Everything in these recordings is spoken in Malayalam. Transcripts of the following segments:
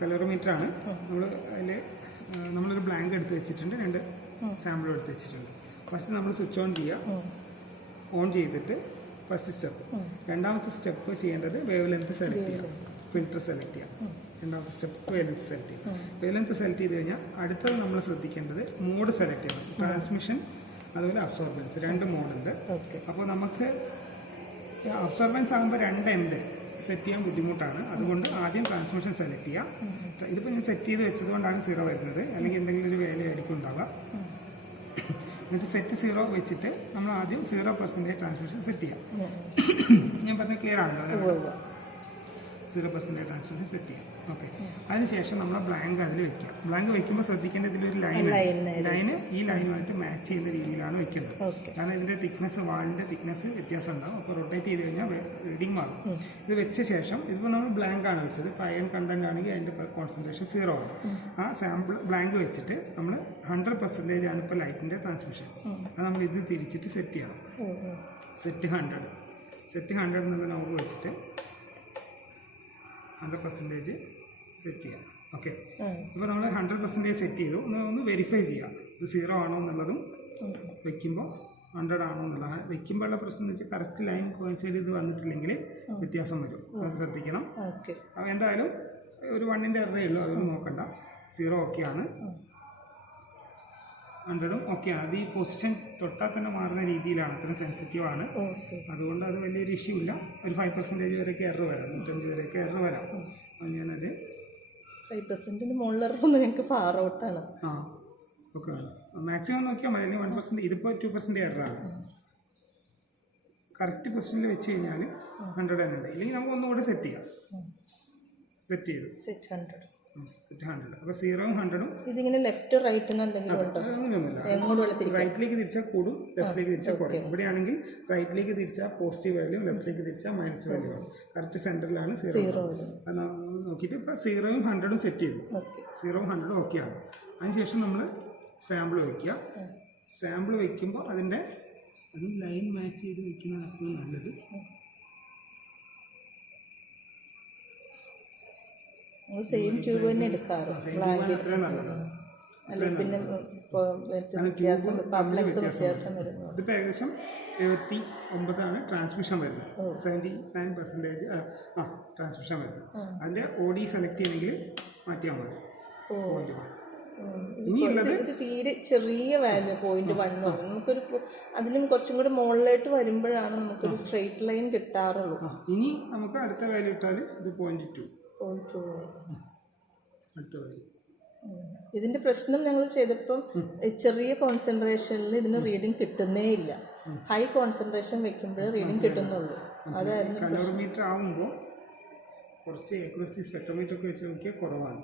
കലോറിമീറ്റർ ആണ്. നമ്മളൊരു ബ്ലാങ്ക് എടുത്ത് വെച്ചിട്ടുണ്ട്, 2 സാമ്പിളും എടുത്ത് വെച്ചിട്ടുണ്ട്. ഫസ്റ്റ് നമ്മൾ സ്വിച്ച് ഓൺ ചെയ്യുക. ഓൺ ചെയ്തിട്ട് ഫസ്റ്റ് സ്റ്റെപ്പ്. രണ്ടാമത്തെ സ്റ്റെപ്പ് ചെയ്യേണ്ടത് വേവ് ലെങ്ത് സെലക്ട് ചെയ്യുക, ഫിൽറ്റർ സെലക്ട് ചെയ്യുക. രണ്ടാമത്തെ സ്റ്റെപ്പ് വേവ് ലെങ്ത് സെലക്ട് ചെയ്യുക. വേവ് ലെങ്ത് സെലക്ട് ചെയ്ത് കഴിഞ്ഞാൽ അടുത്തത് നമ്മൾ ശ്രദ്ധിക്കേണ്ടത് മോഡ് സെലക്ട് ചെയ്യണം. ട്രാൻസ്മിഷൻ അതുപോലെ അബ്സോർബൻസ് 2 മോഡുണ്ട്. അപ്പോൾ നമുക്ക് അബ്സോർബൻസ് ആകുമ്പോൾ 2 എൻഡ് സെറ്റ് ചെയ്യാൻ ബുദ്ധിമുട്ടാണ്. അതുകൊണ്ട് ആദ്യം ട്രാൻസ്മിഷൻ സെലക്ട് ചെയ്യാം. ഇതിപ്പോൾ ഞാൻ സെറ്റ് ചെയ്ത് വെച്ചതുകൊണ്ടാണ് 0 വരുന്നത്, അല്ലെങ്കിൽ എന്തെങ്കിലും ഒരു വാല്യൂ ഉണ്ടാവുക. എന്നിട്ട് സെറ്റ് 0 വെച്ചിട്ട് നമ്മൾ ആദ്യം 0% ട്രാൻസ്മിഷൻ സെറ്റ് ചെയ്യാം. ഞാൻ പറഞ്ഞ ക്ലിയർ ആണല്ലോ? 0% ട്രാൻസ്മിഷൻ സെറ്റ് ചെയ്യാം. ഓക്കെ. അതിനുശേഷം നമ്മൾ ബ്ലാങ്ക് അതിൽ വെക്കാം. ബ്ലാങ്ക് വെക്കുമ്പോൾ ശ്രദ്ധിക്കേണ്ട ഇതിലൊരു ലൈന് ഈ ലൈനുമായിട്ട് മാച്ച് ചെയ്യുന്ന രീതിയിലാണ് വെക്കുന്നത്. കാരണം ഇതിന്റെ തിക്നെസ്, വാളിന്റെ തിക്നെസ് വ്യത്യാസം ഉണ്ടാവും. അപ്പോൾ റൊട്ടേറ്റ് ചെയ്ത് കഴിഞ്ഞാൽ റീഡിങ് മാറും. ഇത് വെച്ച ശേഷം ഇതിപ്പോൾ നമ്മൾ ബ്ലാങ്ക് ആണ് വെച്ചത്. ഇപ്പോൾ അയൺ കണ്ടന്റ് ആണെങ്കിൽ അതിന്റെ കോൺസെൻട്രേഷൻ 0 ആണ്. ആ സാമ്പിൾ ബ്ലാങ്ക് വെച്ചിട്ട് നമ്മൾ 100% ആണ് ഇപ്പോൾ ലൈറ്റിന്റെ ട്രാൻസ്മിഷൻ. അത് നമ്മൾ ഇത് തിരിച്ചിട്ട് സെറ്റ് ചെയ്യണം. സെറ്റ് 100 എന്നുള്ള നോബ് വെച്ചിട്ട് 100% സെറ്റ് ചെയ്യാം. ഓക്കെ. ഇപ്പോൾ നമ്മൾ 100% സെറ്റ് ചെയ്തു. ഒന്ന് വെരിഫൈ ചെയ്യാം ഇത് 0 ആണോ എന്നുള്ളതും വെക്കുമ്പോൾ 100 ആണോ എന്നുള്ളത്. വെക്കുമ്പോഴുള്ള പ്രശ്നം എന്ന് വെച്ചാൽ കറക്റ്റ് ലൈൻ കോയിൻസൈഡ് ചെയ്ത് വന്നിട്ടില്ലെങ്കിൽ വ്യത്യാസം വരും. അത് ശ്രദ്ധിക്കണം. അപ്പോൾ എന്തായാലും ഒരു 1ന്റെ എററേ ഉള്ളൂ, അതൊന്നും നോക്കണ്ട. 0 ഓക്കെയാണ്, 100ഉം ഓക്കെയാണ്. അത് ഈ പൊസിഷൻ തൊട്ടാൽ തന്നെ മാറുന്ന രീതിയിലാണ്, അത്ര സെൻസിറ്റീവാണ്. അതുകൊണ്ട് അത് വലിയൊരു ഇഷ്യൂ ഇല്ല. ഒരു 5% വരെയൊക്കെ എറർ വരാം, 150 വരെയൊക്കെ എറർ വരാം. അത് ഞാനത് 5% മുകളിൽ ഇറങ്ങുന്നത് ഞങ്ങൾക്ക് ഫാർ ഔട്ടാണ്. ഓക്കെ. മാക്സിമം നോക്കിയാൽ മതി. അല്ലെങ്കിൽ 1%. ഇതിപ്പോൾ 2% എററാണ്. കറക്റ്റ് പൊസിഷനിൽ വെച്ച് കഴിഞ്ഞാൽ 100 തന്നെ ഉണ്ട്. ഇല്ലെങ്കിൽ നമുക്ക് ഒന്നുകൂടെ സെറ്റ് ചെയ്യാം. സെറ്റ് ചെയ്തു. സെറ്റ് 100. അപ്പോൾ 0ഉം 100ഉം ഇതിങ്ങനെ ലെഫ്റ്റ് റൈറ്റ് അങ്ങനെയൊന്നുമില്ല. റൈറ്റിലേക്ക് തിരിച്ചാൽ കൂടും, ലെഫ്റ്റിലേക്ക് തിരിച്ചാൽ കുറയും. ഇവിടെയാണെങ്കിൽ റൈറ്റിലേക്ക് തിരിച്ചാൽ പോസിറ്റീവ് വാല്യൂ, ലെഫ്റ്റിലേക്ക് തിരിച്ചാൽ മൈനസ് വാല്യൂ ആണ്. കറക്റ്റ് സെൻറ്ററിലാണ് 0. അത് നോക്കിയിട്ട് ഇപ്പോൾ 0ഉം 100ഉം സെറ്റ് ചെയ്തു. 0ഉം 100ഉം ഓക്കെയാണ്. അതിനുശേഷം നമ്മൾ സാമ്പിൾ വയ്ക്കുക. സാമ്പിൾ വയ്ക്കുമ്പോൾ അതിൻ്റെ ലൈൻ മാച്ച് ചെയ്ത് വയ്ക്കുന്നതാണ് എപ്പോഴും നല്ലത്. സെയിം ട്യൂബ് തന്നെ എടുക്കാറ്. ഇതിപ്പോൾ ഏകദേശം 79 ട്രാൻസ്മിഷൻ വരുന്നത്. 79% ട്രാൻസ്മിഷൻ വരുന്നത്. അതിൻ്റെ OD സെലക്ട് ചെയ്യണമെങ്കിൽ മാറ്റിയാൽ മതി. ഇത് തീരെ ചെറിയ വാല്യൂ 0.1 നമുക്കൊരു അതിലും കുറച്ചും കൂടി മുകളിലായിട്ട് വരുമ്പോഴാണ് നമുക്കൊരു സ്ട്രെയിറ്റ് ലൈൻ കിട്ടാറുള്ളൂ. ഇനി നമുക്ക് അടുത്ത വാല്യൂ ഇട്ടാൽ ഇത് 0.2 അടുത്ത വാല്യൂ. ഇതിന്റെ പ്രശ്നം ഞങ്ങൾ ചെയ്തപ്പം ചെറിയ കോൺസെൻട്രേഷനിൽ ഇതിന് റീഡിങ് കിട്ടുന്നേ ഇല്ല. ഹൈ കോൺസെൻട്രേഷൻ വെക്കുമ്പോഴേ റീഡിങ് കിട്ടുന്നുള്ളൂ. അതായിരുന്നു കലോറിമീറ്റർ ആകുമ്പോൾ കുറച്ച് ആക്യുറസി സ്പെക്ട്രോമീറ്റർ ഒക്കെ വെച്ച് നോക്കിയാൽ കുറവാണ്.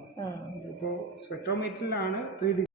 ഇപ്പോൾ സ്പെക്ട്രോമീറ്ററിലാണ് 3D